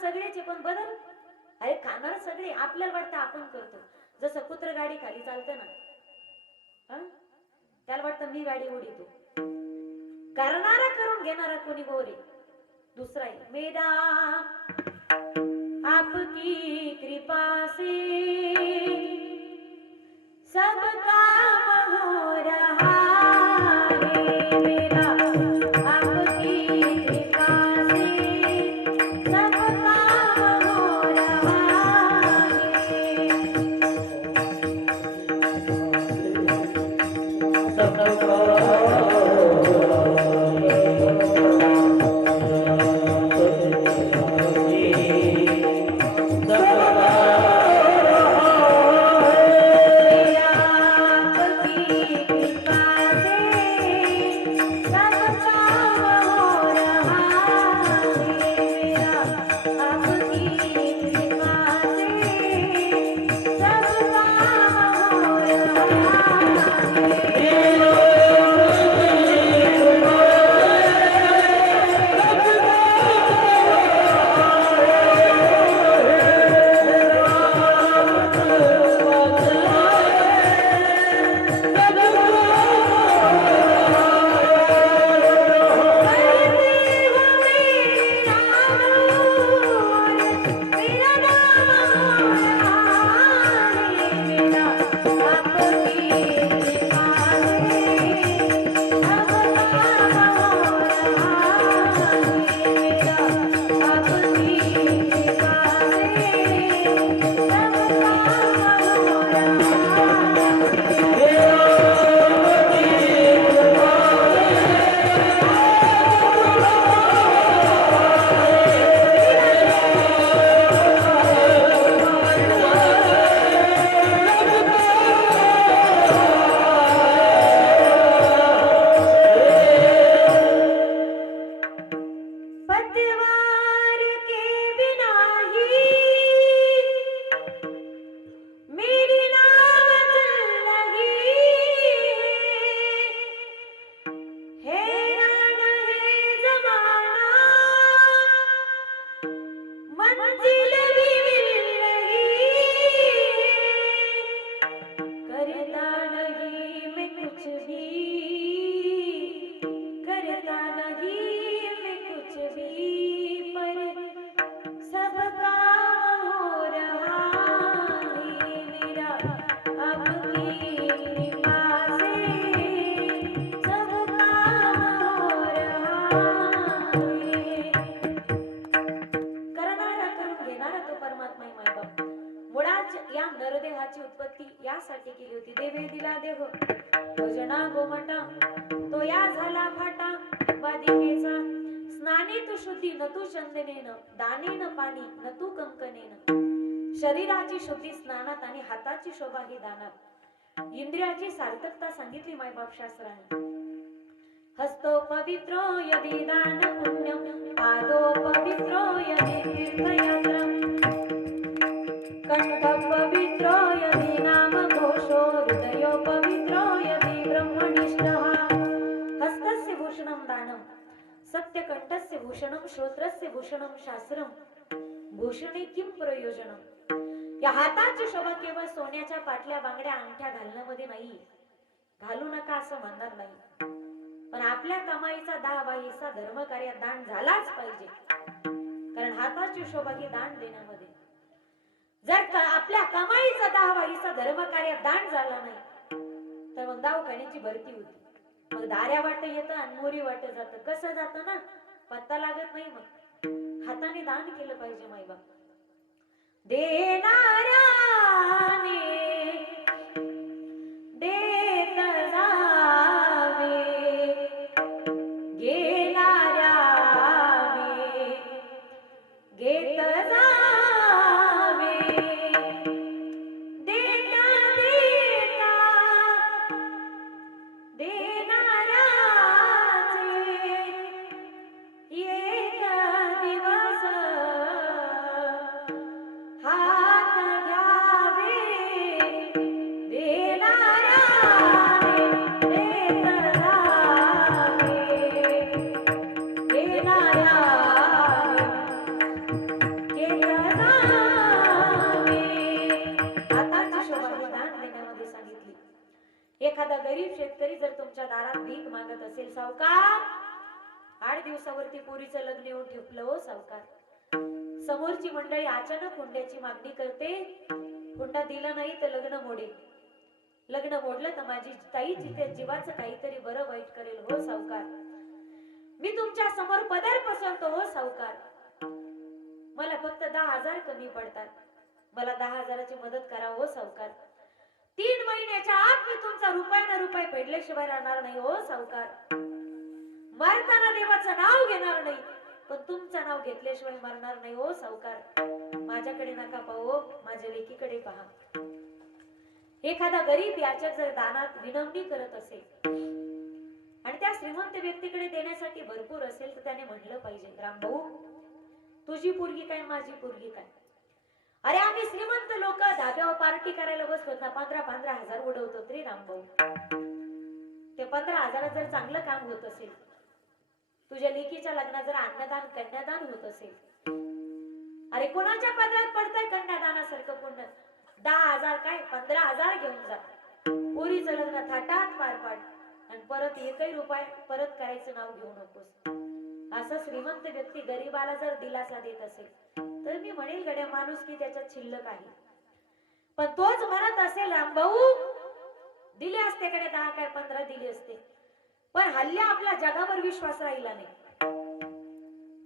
सगळेचे पण बदल? अरे खाणार सगळे आपल्याला वाटतं आपण करतो. जसं कुत्र गाडी खाली चालतं ना. त्याला वाटतं मी गाडी उडीतो. करणारा करून घेणारा कोणी गोरे? दुसरा आहे मेदा आपकी कृपा से सब काम हो रहा हो हो या नरदेहाची उत्पत्ती यासाठी केली होती. देवे दिला देव भजना गोमटा तो या झाला फाटा वादिकेचा स्नाने तू शुद्धी न तू चंदनेन दानेन पाणी न तू कंकनेन. शरीराची शुद्धी स्नानात आणि हाताची शोभा ही दानात. इंद्रियाची सार्थकता सांगितली मायबाप शास्त्राने हस्तो पवित्रो यदि दान पुण्यम पादो पवित्रो यदि तीर्थयात्रा कंठ पवित्रो भूषणम श्रोत्रस्य भूषणम शास्त्रम भूषणे किम प्रयोजनम या हाताची शोभा केवळ सोन्याच्या पाटल्या बांगड्या अंगठ्या घालण्यामध्ये नाही. घालू नका असं म्हणणार नाही. पण आपल्या कमाईचा दहावा हिस्सा धर्म कार्यात दान झालाच पाहिजे. कारण हाताची शोभा ही दान देण्यामध्ये. जर का आपल्या कमाईचा दहावा हिस्सा धर्म कार्यात दान झाला नाही तर मग दवाखान्याची भरती होती. मग दाऱ्या वाट येतं अनमोरी मोरी वाट जातं. कसं जात ना? पत्ता लागत नाही मग. हाताने दान केलं पाहिजे माईबाप. देणाऱ्याने सावकार. आठ दिवसावरती पोरीचं लग्न येऊन ठेपलं हो सावकार. समोरची मंडळी अचानक हुंड्याची मागणी करते. हुंडा दिला नाही तर लग्न मोडेल. लग्न मोडलं तर माझी ताई जिथे जीवाचं काहीतरी बरं वाईट करेल हो सावकार. मी तुमच्यासमोर पदर पसरतो हो सावकार. मला फक्त दहा हजार कमी पडतात. मला दहा हजाराची मदत करा हो सावकार. तीन महिन्याच्या आत मी तुमचा रुपये ना रुपये फेडल्याशिवाय राहणार नाही हो सावकार. मरताना देवाचं नाव घेणार नाही पण तुमचं नाव घेतल्याशिवाय मरणार नाही हो सावकार. माझ्याकडे नका पाहू हो. माझ्या लेकीकडे पहा. एखादा गरीब याच्या जर दानात विनवणी करत असेल आणि त्या श्रीमंत व्यक्तीकडे देण्यासाठी भरपूर असेल तर त्याने म्हटलं पाहिजे रामभाऊ तुझी पोरगी काय माझी पोरगी काय? अरे आम्ही श्रीमंत लोक धाब्यावर पार्टी करायला बसलो ना पंधरा पंधरा हजार उडवतो तरी रामभाऊ ते पंधरा हजारात जर चांगलं काम होत असेल तुझ्या लेकीच्या लग्नात जर अन्नदान कन्यादान होत असेल. अरे कोणाच्या पदरात पडतंय कन्यादानासारखं पुण्य? दहा हजार काय? पंधरा हजार घेऊन जा. पोरीचं लग्न थाटात पार पाड. आणि परत एकही रुपये परत करायचं नाव घेऊ नकोस. असा श्रीमंत व्यक्ती गरीबाला जर दिलासा देत असेल तर मी म्हणेल गड्या माणूस की त्याच्यात शिल्लक आहे. पण तोच म्हणत असेल रामभाऊ दिले असते कडे दहा काय पंधरा दिले असते. पण हल्ल्या आपला जगावर विश्वास राहिला नाही.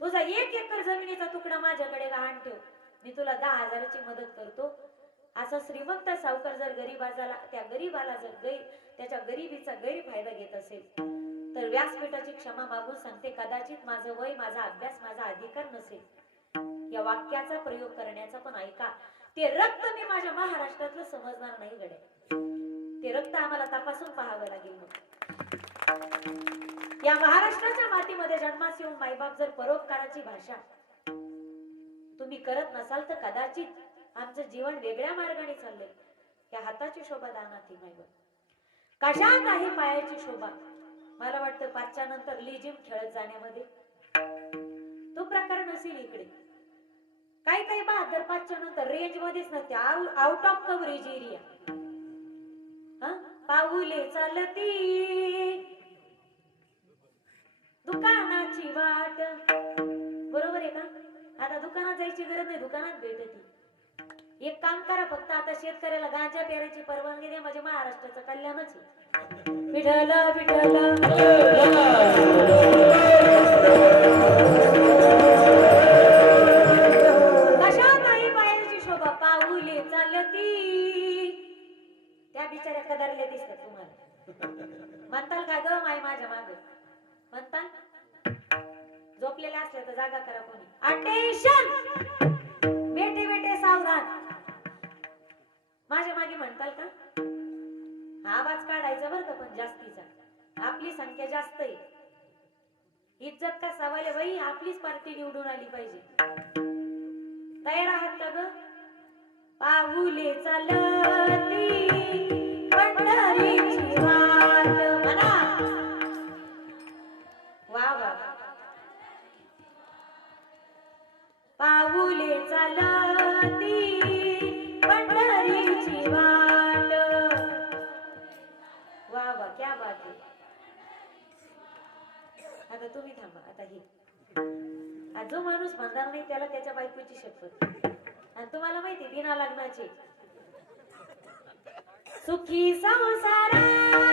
तुझा एक एकर जमिनीचा तुकडा माझ्याकडे गहाण ठेव. मी तुला दहा हजाराची मदत करतो. असा श्रीमंत सावकार जर गरीबाला त्या गरीबाला जर गै त्याच्या गरिबीचा गैरफायदा घेत असेल तर व्यासपीठाची क्षमा मागून सांगते कदाचित माझं वय माझा अभ्यास माझा अधिकार नसेल. या वाक्याचा प्रयोग करण्याचा पण ऐका. ते रक्त मी माझ्या महाराष्ट्रातलं समजणार नाही गडे ते रक्त आम्हाला तपासून पाहावं लागेल मग. या महाराष्ट्राच्या मातीमध्ये जन्मास येऊन मायबाप जर परोपकाराची भाषा तुम्ही करत नसाल तर कदाचित आमचं जीवन वेगळ्या मार्गाने चाललंय. या हाताची शोभा दानात मायबाप कशात आहे पायाची शोभा? मला वाटतं पाचच्या नंतर लिजिम खेळत जाण्यामध्ये. तो प्रकार नसेल इकडे. काही काही बहादर पाचच्या नंतर रेंज मध्येच नसते. आउट ऑफ कव्हरेज एरिया पाऊले चालती. दुकानाची वाट. बरोबर आहे का? आता दुकानात जायची गरज नाही दुकानात भेटती. एक काम करा फक्त आता शेतकऱ्याला गांजा पेरायची परवानगी द्या म्हणजे महाराष्ट्राचं कल्याणच आहे. विठला बिचाऱ्या कदारल्या दिसतात तुम्हाला. म्हणताल का ग माय माझ्या माग? म्हणताल? झोपलेल्या असल्या तर जागा करा कोणी. अटेन्शन बेटे बेटे सावधान. माझ्या मागे म्हणताल का? हा आवाज काढायचा बरं का पण जास्तीचा. आपली संख्या जास्त आहे. इज्जत का सवाल आहे बाई? आपलीच पार्टी निवडून आली पाहिजे. तयार आहात का ग? पाऊले चालती जो माणूस म्हणणार नाही त्याला त्याच्या बायकोची शपथ. आणि तुम्हाला माहिती बिना लग्नाची. सुखी संसाराची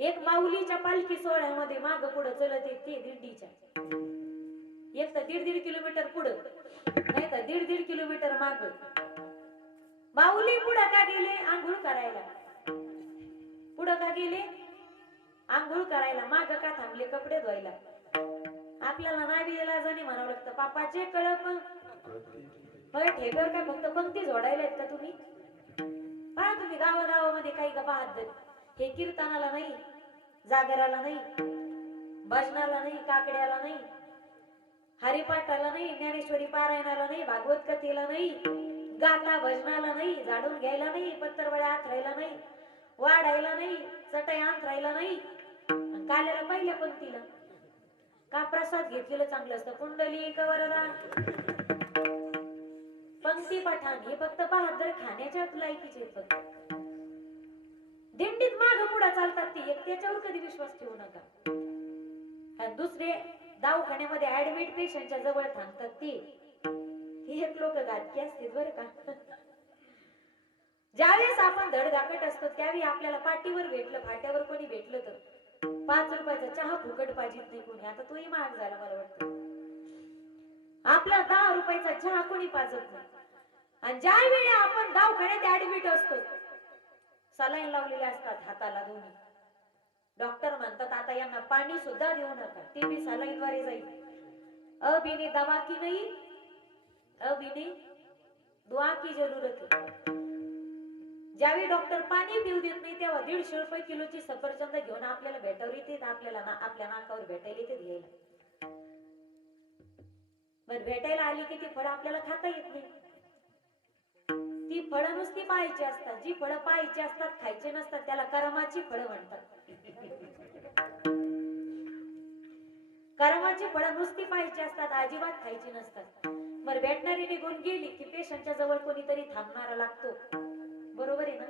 एक माऊलीच्या पालखी सोहळ्यामध्ये माग पुढं चलत येते दिंडीच्या. एक तर दीड दीड किलोमीटर पुढं नाही तर दीड दीड किलोमीटर माग. माऊली पुढं का गेले? आंघोळ करायला. पुढं का गेले? आंघोळ करायला. माग का थांबले? कपडे धुवायला. आपल्याला नाही दिला जाणे म्हणावं लागतं. पापाचे कळप. बरं ठेकर काय फक्त पंक्ती जोडायला आहेत का तुम्ही? पहा तुम्ही गावागावामध्ये काही का पाहत हे कीर्तनाला नाही. जागराला नाही भजनाला नाही काकड्याला नाही हरिपाठाला नाही ज्ञानेश्वरी पारायणाला नाही भागवत कथेला नाही गाता भजनाला नाही झाडून घ्यायला नाही पत्तरवड्या आथरायला नाही वाढायला नाही चटई आंथरायला नाही काल्याला पहिल्या पंक्तीला का प्रसाद घेतलेलं चांगलं असतं? कुंडली कवरदा. पंक्ती पठाण हे फक्त बहादर खाण्याच्या लायकीचे फक्त. दिंडीत माग पुढा चालतात ती. एक त्याच्यावर कधी विश्वास ठेवू नका. आणि दुसरे दवाखान्यामध्ये ऍडमिट पेशंटच्या जवळ थांबतात ती. ही एक लोक गातकी असतील बरं का. ज्यावेळेस आपण धडधाकट असतो त्यावेळी आपल्याला पाठीवर भेटलं फाट्यावर कोणी भेटलं तर. पाच रुपयाचा चहा फुकट पाहिजेत नाही कोणी. आता तोही महाग झाला मला वाटतं. आपला दहा रुपयाचा चहा कोणी पाजत नाही. आणि ज्या वेळी आपण दवाखान्यात ऍडमिट असतो सलाईन लावलेले असतात हाताला दोन्ही. डॉक्टर म्हणतात आता यांना पाणी सुद्धा देऊ नका ते मी सलाईन द्वारे जाईल अबिने दवा की नाही? अबिने दुआ की जरूरत आहे. ज्यावेळी डॉक्टर पाणी पिऊ देत नाही तेव्हा दीडशे रुपये किलोची सफरचंद घेऊन आपल्याला भेटावर येते आपल्याला ना आपल्या नाकावर भेटायला येते घ्यायला पण भेटायला आली की ती फळ आपल्याला खाता येत नाही. ती फळं नुसती पाहायची असतात. जी फळं पाहायची असतात खायचे नसतात त्याला करमाची फळं म्हणतात. करमाची फळं नुसती पाहायची असतात अजिबात खायची नसतात. बरं भेटणारी निघून गेली की पेशंटच्या जवळ कोणीतरी थांबणारा लागतो. बरोबर आहे ना?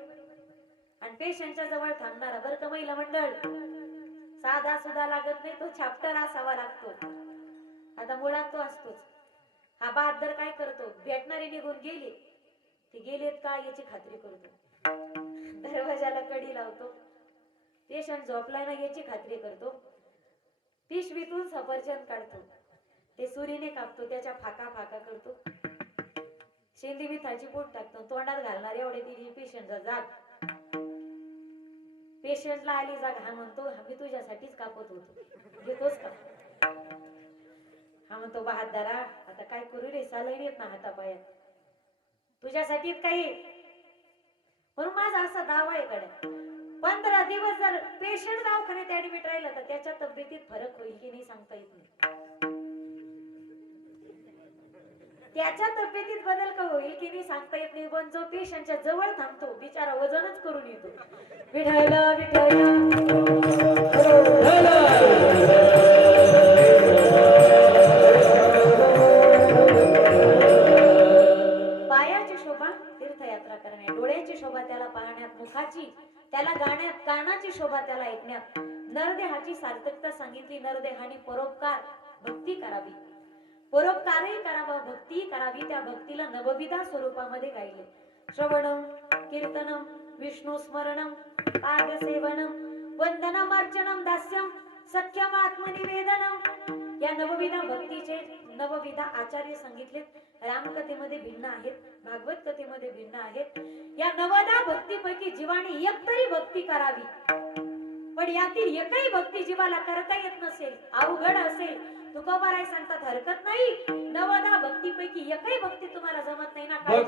आणि पेशंटच्या जवळ थांबणारा बरं का महिला मंडळ? साधा सुद्धा लागत नाही तो छापटर असावा लागतो. आता मुळात तो असतोच. हा बहादर काय करतो? भेटणारी निघून गेली ते गेलेत का याची खात्री करतो. दरवाजाला कडी लावतो. पेशंट झोपलाय ना याची खात्री करतो. पिशवीतून सफरचंद काढतो. ते सुरीने कापतो त्याच्या फाका फाका करतो. शेंदी मिठाची पोट टाकतो तोंडात घालणार एवढे तिने पेशंटचा जाग. पेशंटला आली जाग हा म्हणतो मी तुझ्यासाठीच कापत होतो. घेतोच का? हा म्हणतो बहादारा आता काय करू रे? सालाईन येत ना हातापायात. तुझ्यासाठी काही. म्हणून माझा असा दावा आहे कडे पंधरा दिवस जर पेशंट दवाखान्यात ऍडमिट राहिलं तर त्याच्या तब्येतीत फरक होईल की नाही सांगता येत नाही. त्याच्या तब्येतीत बदल का होईल की नाही सांगता येत नाही. पण जो पेशंटच्या जवळ थांबतो बिचारा वजनच करून येतो. विठायला विठायला शोभा त्याला पाहण्यात मुखाची त्याला गाण्यात कानाची शोभा त्याला ऐकण्यात. नरदेहाची सार्थकता सांगितली नरदेहाने परोपकार भक्ती करावी. परोपकारही करावा भक्ती करावी त्या भक्तीला नवविधा स्वरूपामध्ये गायले. श्रवणम कीर्तनम विष्णू स्मरणम पादसेवनम वंदनम अर्चनम दास्यम सख्यम आत्मनिवेदनम या नवविधा भक्तीचे नवविधा आचार्य सांगितले रामकथेमध्ये भिन्न आहेत भागवत कथेमध्ये भिन्न आहेत. या नवदा भक्तीपैकी जीवाने एक तरी भक्ती करावी. पण यातील एकही भक्ती जीवाला करता येत नसेल अवघड असेल तुकोबाराय सांगतात हरकत नाही. नवदा भक्तीपैकी एकही भक्ती तुम्हाला जमत नाही ना काय